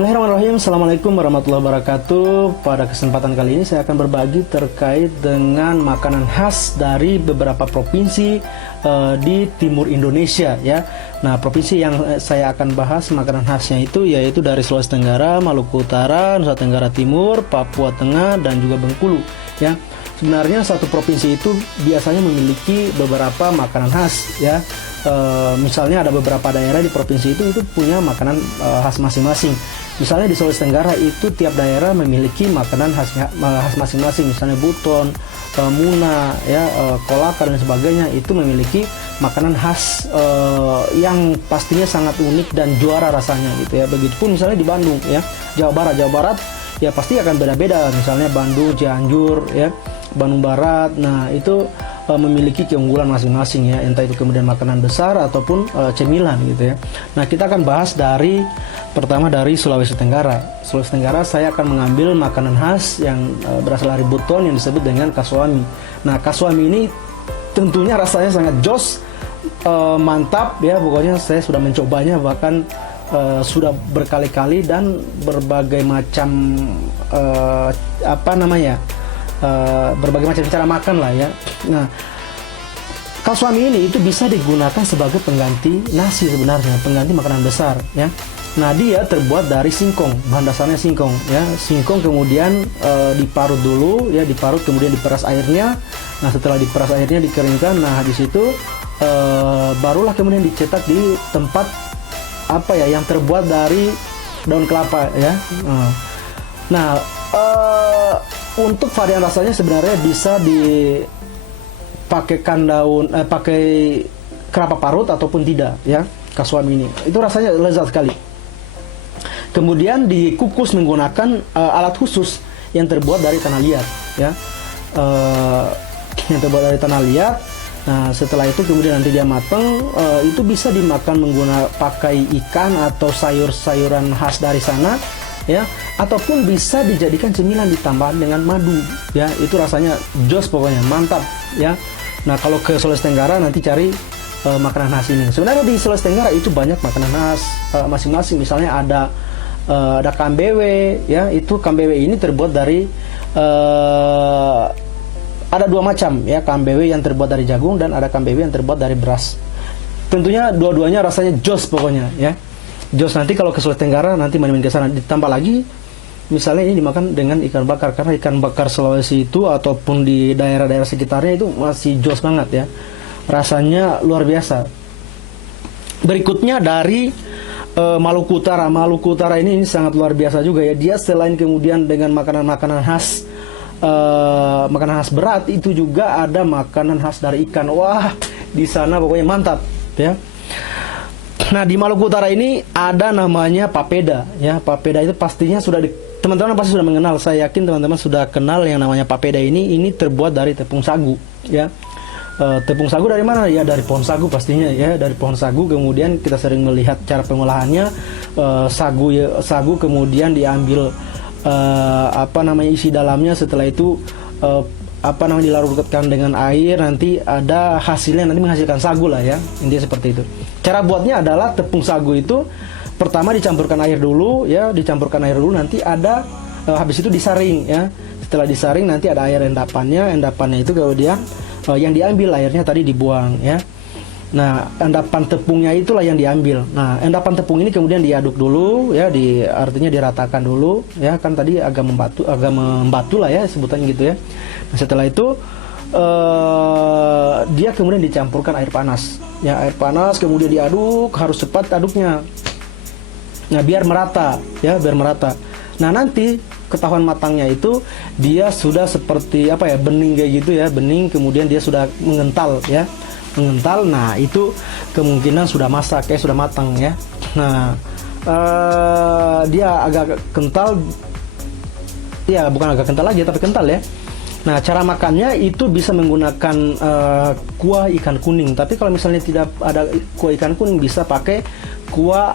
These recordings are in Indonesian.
Bismillahirrahmanirrahim. Assalamualaikum warahmatullahi wabarakatuh. Pada kesempatan kali ini saya akan berbagi terkait dengan makanan khas dari beberapa provinsi di timur Indonesia ya. Nah, provinsi yang saya akan bahas makanan khasnya itu yaitu dari Sulawesi Tenggara, Maluku Utara, Nusa Tenggara Timur, Papua Tengah, dan juga Bengkulu ya. Sebenarnya satu provinsi itu biasanya memiliki beberapa makanan khas ya. Misalnya ada beberapa daerah di provinsi itu punya makanan khas masing-masing. Misalnya di Sulawesi Tenggara itu tiap daerah memiliki makanan khas masing-masing. Misalnya buton, muna, ya, kolaka dan sebagainya itu memiliki makanan khas yang pastinya sangat unik dan juara rasanya gitu ya. Begitupun misalnya di Bandung ya, Jawa Barat ya pasti akan beda-beda. Misalnya Bandung, Cianjur ya, Bandung Barat. Nah itu memiliki keunggulan masing-masing ya, entah itu kemudian makanan besar ataupun cemilan gitu ya. Nah kita akan bahas pertama dari Sulawesi Tenggara. Sulawesi Tenggara saya akan mengambil makanan khas yang berasal dari buton yang disebut dengan kasuami. Nah kasuami ini tentunya rasanya sangat jos, mantap ya, pokoknya saya sudah mencobanya bahkan sudah berkali-kali dan berbagai macam berbagai macam cara makan lah ya. Nah, kasuami ini itu bisa digunakan sebagai pengganti nasi sebenarnya, pengganti makanan besar ya. Nah, dia terbuat dari singkong, bahan dasarnya singkong ya. Singkong kemudian diparut dulu ya, diparut kemudian diperas airnya. Nah, setelah diperas airnya dikeringkan, nah di situ barulah kemudian dicetak di tempat yang terbuat dari daun kelapa ya. Nah, untuk varian rasanya sebenarnya bisa dipakaikan pakai kelapa parut ataupun tidak ya, kasuami ini. Itu rasanya lezat sekali. Kemudian dikukus menggunakan alat khusus yang terbuat dari tanah liat ya. Yang terbuat dari tanah liat. Nah, setelah itu kemudian nanti dia matang, itu bisa dimakan pakai ikan atau sayur-sayuran khas dari sana ya, ataupun bisa dijadikan cemilan ditambah dengan madu ya. Itu rasanya jos, pokoknya mantap ya. Nah, kalau ke Sulawesi Tenggara nanti cari makanan khas ini. Sebenarnya di Sulawesi Tenggara itu banyak makanan khas masing-masing. Misalnya ada kambewe ya. Itu kambewe ini terbuat dari ada dua macam ya, kambewe yang terbuat dari jagung dan ada kambewe yang terbuat dari beras. Tentunya dua-duanya rasanya jos pokoknya ya. Jos. Nanti kalau ke Sulawesi Tenggara nanti main-main ke sana, ditambah lagi misalnya ini dimakan dengan ikan bakar, karena ikan bakar Sulawesi itu ataupun di daerah-daerah sekitarnya itu masih jos banget ya, rasanya luar biasa. Berikutnya dari Maluku Utara. Maluku Utara ini sangat luar biasa juga ya. Dia selain kemudian dengan makanan-makanan khas berat, itu juga ada makanan khas dari ikan. Wah, di sana pokoknya mantap ya. Nah, di Maluku Utara ini ada namanya papeda ya. Papeda itu pastinya teman-teman pasti sudah mengenal. Saya yakin teman-teman sudah kenal yang namanya papeda ini. Ini terbuat dari tepung sagu ya. Tepung sagu dari mana? Ya dari pohon sagu pastinya ya, dari pohon sagu. Kemudian kita sering melihat cara pengolahannya, sagu kemudian diambil isi dalamnya. Setelah itu dilarutkan dengan air, nanti ada hasilnya, nanti menghasilkan sagu lah ya, intinya seperti itu. Cara buatnya adalah tepung sagu itu pertama dicampurkan air dulu ya, nanti ada habis itu disaring ya. Setelah disaring nanti ada air endapannya itu kemudian yang diambil airnya tadi dibuang ya. Nah, endapan tepungnya itulah yang diambil. Nah, endapan tepung ini kemudian diaduk dulu ya, artinya diratakan dulu ya, kan tadi agak membatu lah ya sebutannya gitu ya. Nah, setelah itu dia kemudian dicampurkan air panas ya, kemudian diaduk, harus cepat aduknya. Nah, biar merata. Nah, nanti ketahuan matangnya itu dia sudah seperti bening kayak gitu ya, bening, kemudian dia sudah mengental ya. Nah itu kemungkinan sudah masak ya, sudah matang ya. Nah dia agak kental ya, bukan agak kental lagi tapi kental ya. Nah, cara makannya itu bisa menggunakan kuah ikan kuning, tapi kalau misalnya tidak ada kuah ikan kuning bisa pakai kuah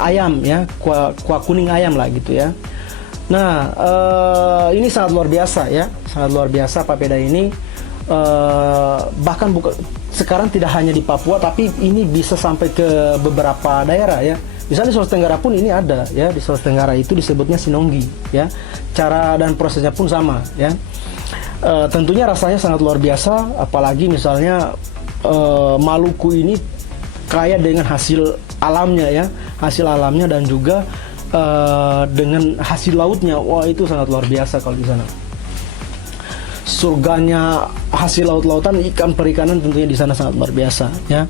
ayam ya, kuah kuning ayam lah gitu ya. Nah, ini sangat luar biasa ya, sangat luar biasa papeda ini. Bahkan sekarang tidak hanya di Papua, tapi ini bisa sampai ke beberapa daerah ya. Misalnya di Sulawesi Tenggara pun ini ada ya, di Sulawesi Tenggara itu disebutnya sinonggi ya. Cara dan prosesnya pun sama ya. Tentunya rasanya sangat luar biasa, apalagi misalnya Maluku ini kaya dengan hasil alamnya ya, hasil alamnya dan juga dengan hasil lautnya. Wah, itu sangat luar biasa kalau di sana. Surganya hasil laut-lautan, ikan perikanan tentunya di sana sangat luar biasa ya.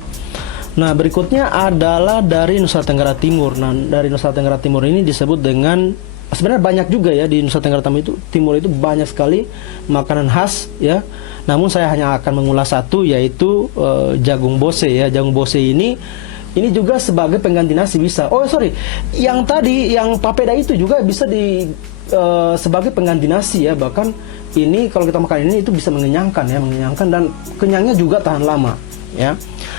Nah, berikutnya adalah dari Nusa Tenggara Timur. Nah, dari Nusa Tenggara Timur ini disebut dengan, sebenarnya banyak juga ya di Nusa Tenggara Timur itu banyak sekali makanan khas ya. Namun saya hanya akan mengulas satu, yaitu jagung bose ya. Jagung bose ini juga sebagai pengganti nasi bisa. Oh sorry, yang tadi yang papeda itu juga bisa sebagai pengganti nasi ya. Bahkan ini kalau kita makan ini itu bisa mengenyangkan ya, mengenyangkan dan kenyangnya juga tahan lama ya.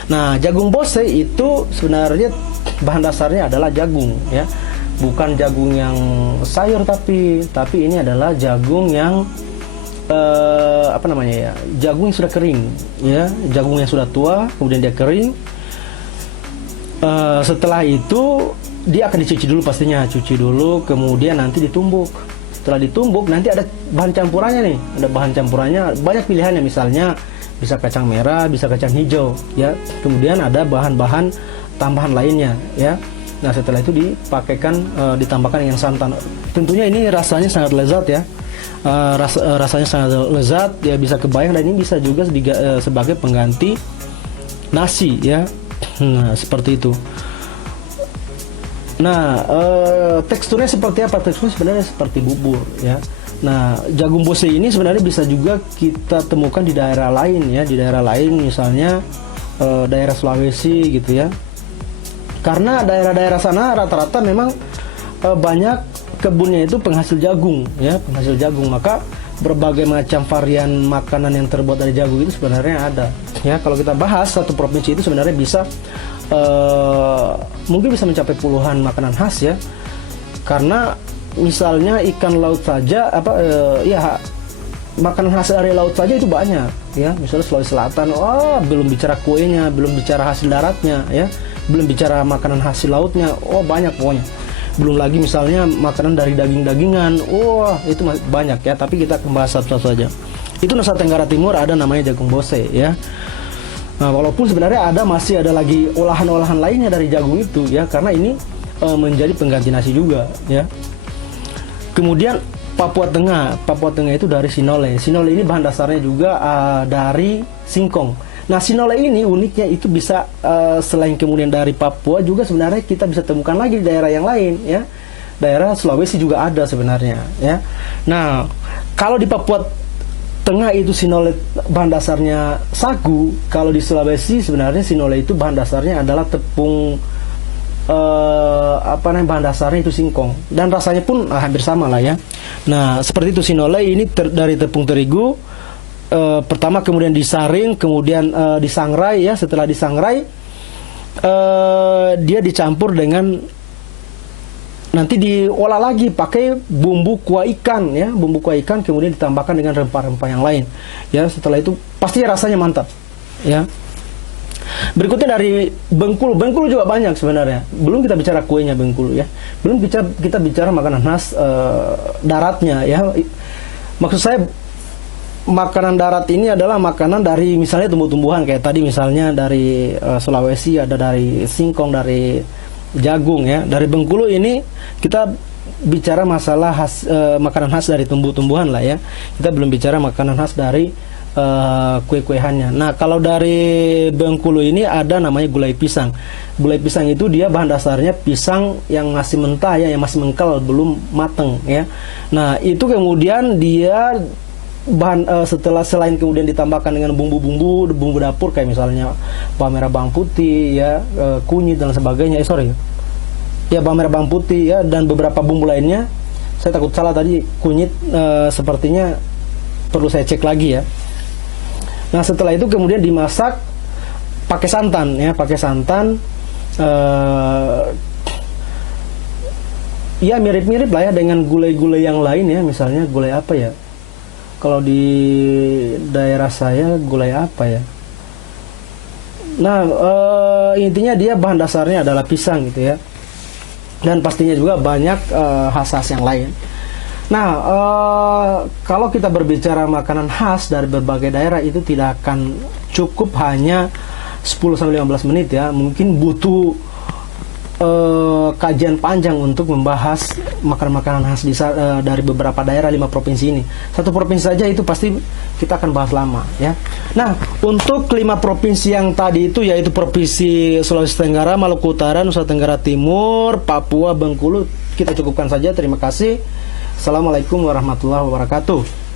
Nah, jagung bose itu sebenarnya bahan dasarnya adalah jagung ya. Bukan jagung yang sayur, tapi ini adalah jagung yang apa namanya ya? Jagung yang sudah kering ya, jagung yang sudah tua kemudian dia kering. Setelah itu dia akan dicuci dulu pastinya, cuci dulu kemudian nanti ditumbuk. Setelah ditumbuk nanti ada bahan campurannya nih, ada bahan campurannya banyak pilihannya, misalnya bisa kacang merah, bisa kacang hijau ya. Kemudian ada bahan-bahan tambahan lainnya ya. Nah, setelah itu dipakaikan ditambahkan dengan santan. Tentunya ini rasanya sangat lezat ya. Rasanya sangat lezat ya, bisa kebayang, dan ini bisa juga sebagai pengganti nasi ya. Nah, seperti itu. Nah, teksturnya seperti apa? Teksturnya sebenarnya seperti bubur ya. Nah, jagung bose ini sebenarnya bisa juga kita temukan di daerah lain ya, di daerah lain misalnya daerah Sulawesi gitu ya. Karena daerah-daerah sana rata-rata memang banyak kebunnya itu penghasil jagung ya, penghasil jagung. Maka berbagai macam varian makanan yang terbuat dari jagung itu sebenarnya ada ya. Kalau kita bahas satu provinsi itu sebenarnya bisa mungkin bisa mencapai puluhan makanan khas ya. Karena misalnya ikan laut saja ya, makanan khas dari laut saja itu banyak ya. Misalnya Sulawesi Selatan, belum bicara kuenya, belum bicara hasil daratnya ya, belum bicara makanan hasil lautnya, banyak pokoknya. Belum lagi misalnya makanan dari daging-dagingan, itu banyak ya. Tapi kita akan bahas satu-satu saja. Itu Nusa Tenggara Timur ada namanya jagung bose ya. Nah, walaupun sebenarnya masih ada lagi olahan-olahan lainnya dari jagung itu ya, karena ini menjadi pengganti nasi juga ya. Kemudian Papua Tengah itu dari sinole. Sinole ini bahan dasarnya juga dari singkong. Nah, sinole ini uniknya itu bisa selain kemudian dari Papua juga sebenarnya kita bisa temukan lagi di daerah yang lain ya. Daerah Sulawesi juga ada sebenarnya ya. Nah, kalau di Papua Tengah itu sinole bahan dasarnya sagu. Kalau di Sulawesi sebenarnya sinole itu bahan dasarnya adalah tepung bahan dasarnya itu singkong, dan rasanya pun hampir sama lah ya. Nah, seperti itu sinole ini dari tepung terigu. Pertama kemudian disaring, kemudian disangrai ya. Setelah disangrai dia dicampur dengan, nanti diolah lagi pakai bumbu kuah ikan ya, bumbu kuah ikan, kemudian ditambahkan dengan rempah-rempah yang lain ya. Setelah itu pasti rasanya mantap ya. Berikutnya dari Bengkulu juga banyak sebenarnya. Belum kita bicara kuenya Bengkulu ya, belum kita bicara makanan khas daratnya ya. Maksud saya makanan darat ini adalah makanan dari misalnya tumbuh-tumbuhan, kayak tadi misalnya dari Sulawesi ada dari singkong, dari jagung ya. Dari Bengkulu ini kita bicara masalah makanan khas dari tumbuh-tumbuhan lah ya. Kita belum bicara makanan khas dari kue-kuehannya. Nah, kalau dari Bengkulu ini ada namanya gulai pisang. Gulai pisang itu dia bahan dasarnya pisang yang masih mentah ya, yang masih mengkal, belum mateng ya. Nah, itu kemudian dia selain kemudian ditambahkan dengan bumbu dapur kayak misalnya bawang merah, bawang putih ya, kunyit dan sebagainya. Ya, bawang merah, bawang putih ya, dan beberapa bumbu lainnya. Saya takut salah tadi, kunyit sepertinya perlu saya cek lagi ya. Nah, setelah itu kemudian dimasak pakai santan ya, ya mirip-mirip lah ya dengan gulai-gulai yang lain ya. Misalnya gulai apa ya? Kalau di daerah saya gulai apa ya? Nah, intinya dia bahan dasarnya adalah pisang gitu ya. dan pastinya juga banyak khas-khas yang lain. Nah, kalau kita berbicara makanan khas dari berbagai daerah itu tidak akan cukup hanya 10-15 menit ya. Mungkin butuh kajian panjang untuk membahas makanan-makanan khas dari beberapa daerah 5 provinsi ini. Satu provinsi saja itu pasti kita akan bahas lama ya. Nah, untuk 5 provinsi yang tadi itu yaitu Provinsi Sulawesi Tenggara, Maluku Utara, Nusa Tenggara Timur, Papua, Bengkulu, kita cukupkan saja. Terima kasih. Assalamualaikum warahmatullahi wabarakatuh.